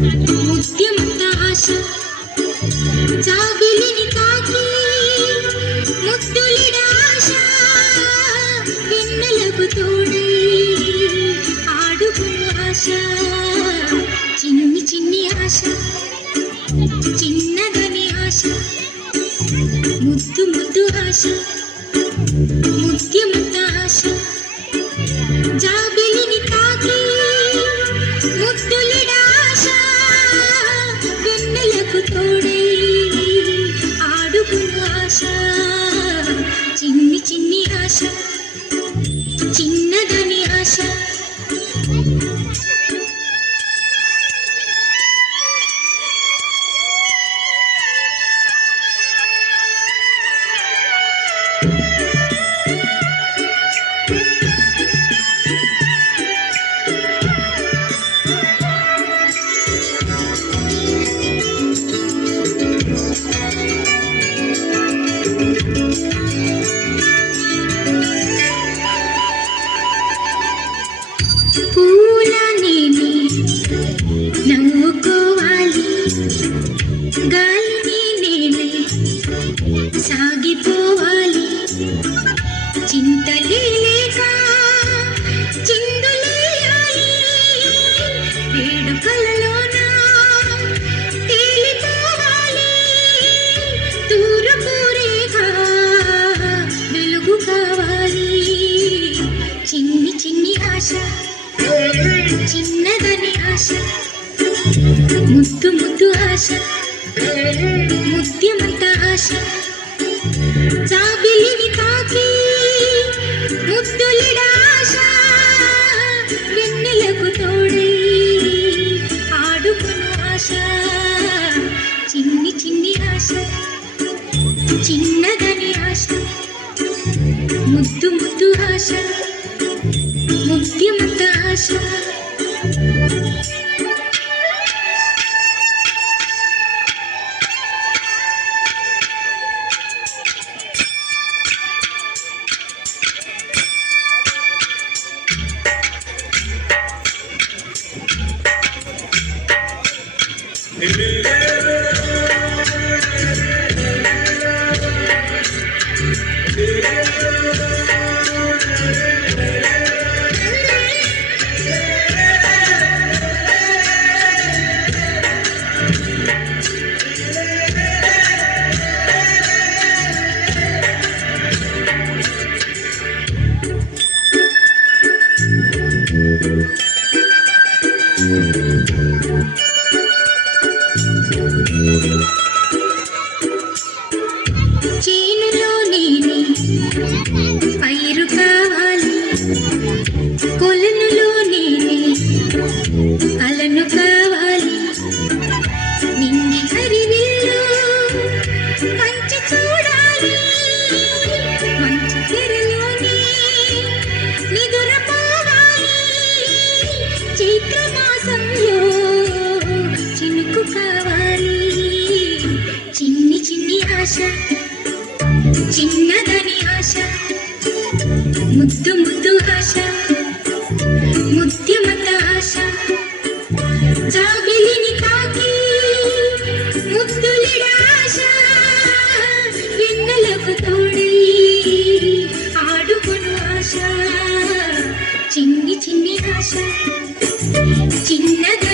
ముత్యమంత ఆశ జాబిలిని తాకి ముద్దులిడ ఆశ వెన్నెలకు తోడై ఆడుకును ఆశ చిన్ని చిన్ని ఆశ చిన్నదని ఆశ ముద్దు ముద్దు ఆశ ముత్యమంత ఆశ జాబిలిని తాకి ముద్దులిడ ఆశ వెన్నెలకు తోడై ఆడుకును ఆశ చిన్ని చిన్ని ఆశ చిన్నదని ఆశ పూలనేని నవ్వుకోవాలి గాలిని నేనే సాగిపోవాలి చింతలే లేక చిందులేయాలి వేడుకలలోన తేలిపోవాలి దూరపు రేఖ వెలుగు కావాలి చిన్ని చిన్ని ఆశ చిన్నదని ఆశ ముద్దు ముద్దు ఆశ ముత్యమంత ఆశ జాబిలిని తాకి ముద్దులిడ ఆశ వెన్నెలకు తోడై ఆడుకును ఆశ చిన్ని చిన్ని ఆశ చిన్నదని ఆశ ముద్దు ముద్దు ఆశ ముత్యమంత ఆశ చేనులో నేనే పైరు కావాలి కొలనులో నేనే అలను కావాలి నింగి హరివిల్లు మంచి చూడాలి మంచి తెరలోనే నిదురపోవాలి చైత్రమాసంలో చినుకు కావాలి చిన్ని చిన్ని ఆశ చిన్నదని ఆశ ముద్దు ముద్దు ఆశ ముత్యమంత ఆశ జాబిలిని తాకి ముద్దులిడ ఆశ వెన్నెలకు తోడై ఆడుకును ఆశ చిన్ని చిన్ని ఆశ చిన్నది